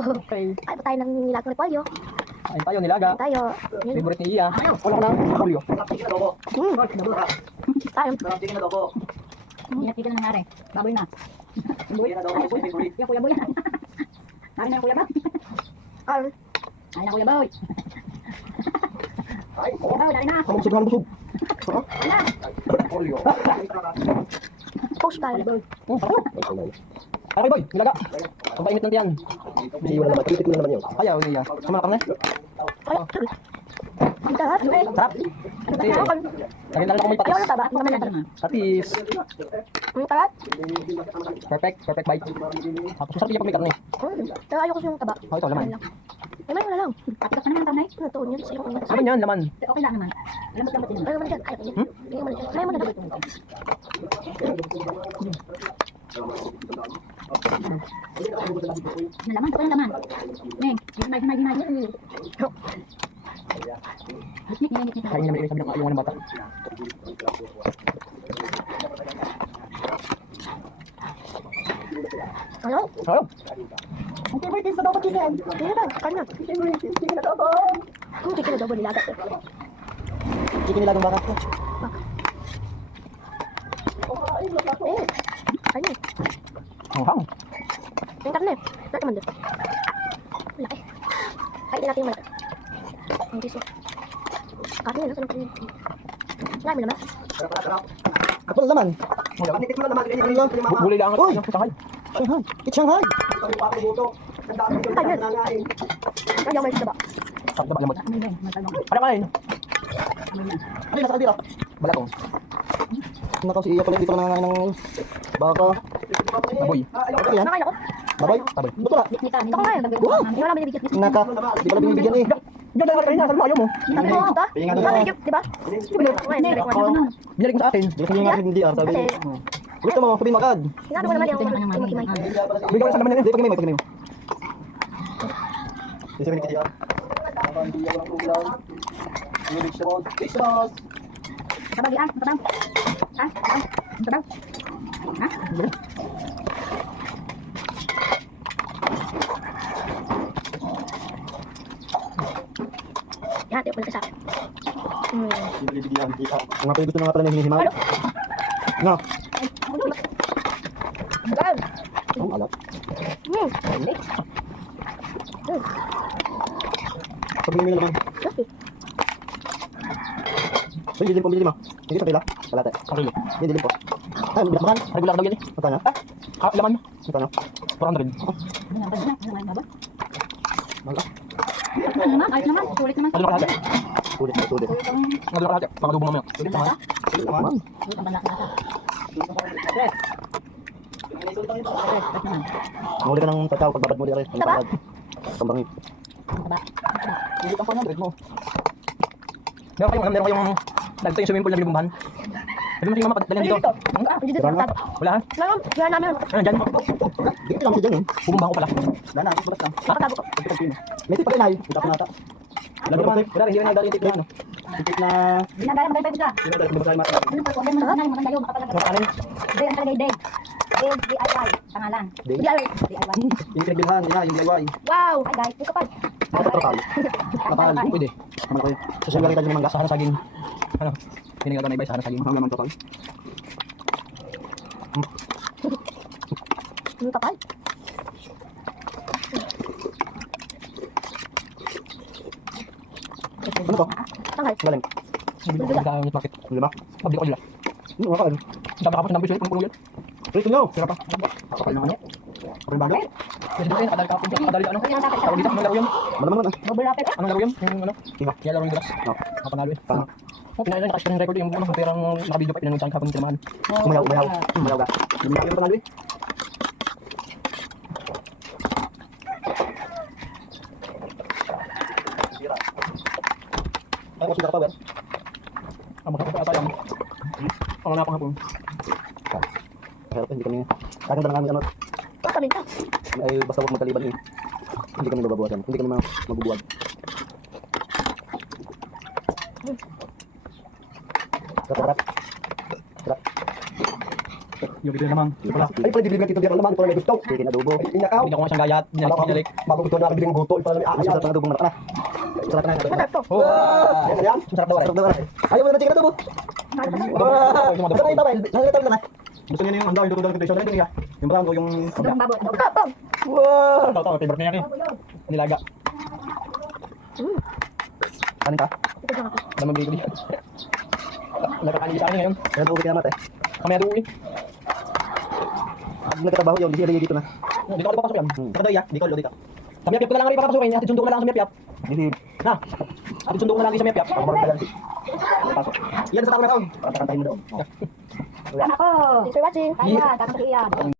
Okay. Ay, pa tayo ng nilagang repolyo. Kain tayo, nilaga. Kain tayo. Yun. Favorite ni Iya. Wala ka ng polio. Tayo. Hindi na nangyari. Baboy na. Buy. Yung kuya boy. Sabi na yung kuya ba? Ay, Ay na kuya boy. Kuya boy, dali na. Busog na busog. Polio. post tayo. Okay boy, nilaga. Ang painit ng tiyan. Hindi wala naman. Titik ko lang naman yun. Ayaw ni Iya. Sama na kami. Ay, ang sarap. Sarap. Lagi na lang ako may Ayaw patis. na taba. Ang naman natin. Patis. Ang sarap. Perfect bite. Tapos masarap iya pag may karne. Pero ayoko yung taba. Oh, ito laman. Ay, may wala lang. Patikas na naman taon na eh. Ano to? Yun sa yung unas. Laman yan, laman. Okay lang naman. Lambot-lambot din naman. Ay, naman dyan. Ay, hindi. Hindi naman dyan. Ay, naman dyan. Na laman, ito na laman. Neng, himay. Gitnik. Kain naman yung sabi ng ayungan ng bata. Ano? Ayaw. Ang favorite is adobo chicken. Hindi ba? Kanya. Favorite is chicken adobo. Ang chicken adobo nilaga. Chicken nilagang baka. Eh, kanya. Hanghang. Yung karne. Laki man doon. Laki. Kain natin yung malaki. Ang piso. Karne na. Sanang karne. Lami naman. Kapal naman. Gulay lang Uy! ang Shanghai. Shanghai. It's Shanghai. Ayaw may taba. Sarap na lamot. Amoy din, may talong. Ano kain? Ano yung nasa kadira? Balatong. Nakaw si Iya pala. Hindi pala nangangain ng baka. Baboy. Ano yan? Nakain ako. Baboy? Baboy. Ba't wala? Gitnik ka. Ako nga yun. Wow! Hindi wala binibigyan. Naka. Di pala binibigyan eh. Diyan lang kanina, sabi mo ayaw mo. Sabi mo, ito? Tingnan Ito, mo. di ba? Hindi, Binalik mo sa akin. Hindi nga hindi ah. Sabi. Gusto mo, sabihin mo agad. Sinabi ko naman yung kimay. Bigyan ko sa laman yan. Hindi, pag may mo. Hindi sabihin ni Iya. Kabagi ah, matang. Ha? Matang. Ha? Yan, tiyo pala sa akin. Mga pwede gusto na nga pala na hinihimaw. No. Gan! Ang alat. Sabihin mo yun naman. Uy, dilim po, dilim mo. Hindi sa pila. Wala tayo. Ang kilo. Hindi, dilim po. Ay, mabilang makan. Regular daw yan eh. Magkano? Laman mo. Magkano? 400. Wala. Naman, ayos naman. Sulit naman. Ano na kalahati? Sulit, sulit. Ano na kalahati? Pangalubo mamaya. Sulit naman. Sulit naman. Sulit ang banlak nata. Mahuli ka ng tataw pagbabad mo di rin. Taba? Pambangit. Ulit ang 400 mo. Meron kayong dagto yung swimming pool na binubumbahan. Sabi mo sige mama, dalhin dito. Hindi dito Wala. taba. Wala ha? Ngayon, wala namin. Ano dyan? Dito lang siya dyan eh. Bubumbahan ko pala. Wala na, balas lang. Nakatago ko. May tip pa rin ay. Kita ko nata. Lagi pa. Wala rin, hindi na dali yung tip na ano. Tip na... Dinadala mo tayo pa. Sino dahil hindi ba tayo mata? Ano pa, order mo na yung maganda yun. Ano kanin? Day, ang talaga day. Day, DIY. Pangalan. Hindi ay. DIY. Yung pinagbilhan, yun na, yung DIY. Wow! Hi guys, ito pa. Ako pa tropal. Kapal. Pwede. Naman kayo. Social media tayo ng mangga. Sahan na saging. Ano? Pinigagawa na iba sahan na saging. Mahal naman tropal. Ang kapal. Ano to? Tanghal. Galing. Sabi ko, hindi ka market. Lima? Sabi ko nila. Ano nga kain? Sabi ka pa ng bisoy, punong-puno yan. Rito nyo! Sira pa. Kapal naman yan. Kapal bago? Kasi dito nakadali ka punta. Nakadali ka ano? Tawag dito, anong laro yun? Malaman naman ah. Bubble wrapper. Anong laro yun? Yung ano? Tingnan. Kaya laro yung grass. No. Kapangalo eh. Paano? Oh, pinayon na nakasya ng record yung ano, perang nakabidyo pa, pinanong sa kapang tinamahan. Umayaw, umayaw. Umayaw ka. Hindi mo panalo eh. Ay, kasi nakapower. Ang makakapag sayang. Ang napang hapon. Mahirap eh, hindi kami... Kahit na kami ano, Kami ka. ay basta huwag magkaliban eh. Hindi kami babawasan. Hindi kami magbubuwag. Sarap, sarap. Sarap. Yung ito naman. Ito pala. Ay, pala bibili tito biyak naman. Ito na may gusto. Sige na adobo. Inakaw. Hindi ko nga siyang gayat. Binalik. Bago ito na bibiling buto. Ito na Ah, may sarap ng adobong malaka na. Sarap na. Masarap to. Yan, yan. Sarap daw. Sarap daw. Ayaw mo na chicken adobo. Ito na ito. Ito na. Gusto niya yung yung dudol ko niya. Yung bago yung Adobong baboy. Kapag. wow. Taw favorite niya yan. Nilaga. Kanin ka? Ito lang ako. Naman bigay ko diyan. Nakakanin sa akin ngayon. Kaya tuwi ka naman eh. Kami aduwi. Nagkatrabaho yun. Hindi dito na. Dito ako papasok yan. Kada ya, dito ka. Kami apyap ko na lang rin papapasukin. Atid sundo ko na lang sa miyap. Hindi. Na. Atid sundo ko na lang sa miyap. Ako marami ka Pasok. Yan sa taon na taon. Patakantahin mo daw. Anak ko. Thanks for watching. Kaya, kakasiyan.